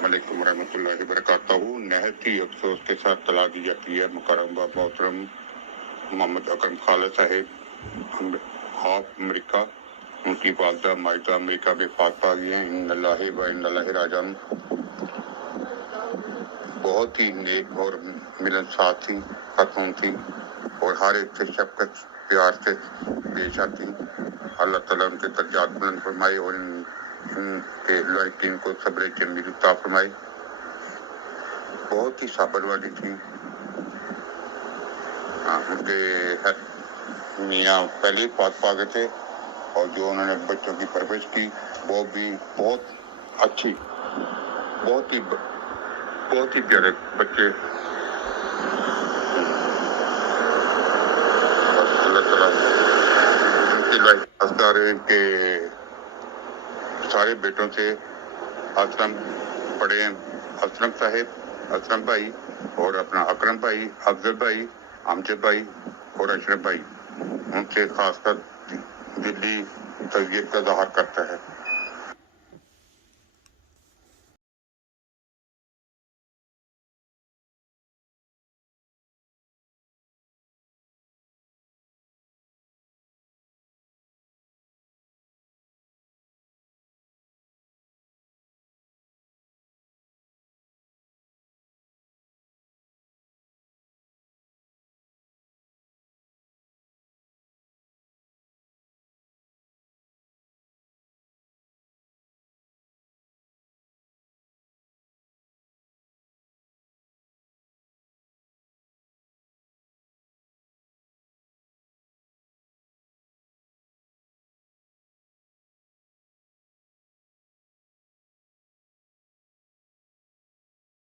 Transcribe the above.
अस्सलाम वालेकुम रहमतुल्लाहि वबरकातुहू। नहर की अफसोस के साथ तला दी जाती है मुकर्रम व मोहतरम मोहम्मद अकरम खालिद साहिब ऑफ अमेरिका। उनकी वालदा मायदा अमेरिका में फात पा गई हैं। इन्नल्लाहि व इन्ना इलैहि राजिऊन। बहुत ही नेक और मिलनसार थी, खातून थी और हर एक से शफकत प्यार से पेश आती। अल्लाह ताला उनके दर्जात बुलंद फरमाए और इनके लड़किन को सब्र जमील अता फरमाए। बहुत ही साबर वाली थी। उनके मियाँ पहले ही फात पा गए थे और जो उन्होंने बच्चों की परवरिश की वो भी बहुत अच्छी, बहुत ही प्यारे बच्चे। के सारे बेटों से असलम पढ़े हैं, असलम साहिब, असलम भाई और अपना अकरम भाई, अफजल भाई, अमजद भाई और अशरफ भाई। उनसे खासकर दिल्ली तबीयत का इजहार करता है।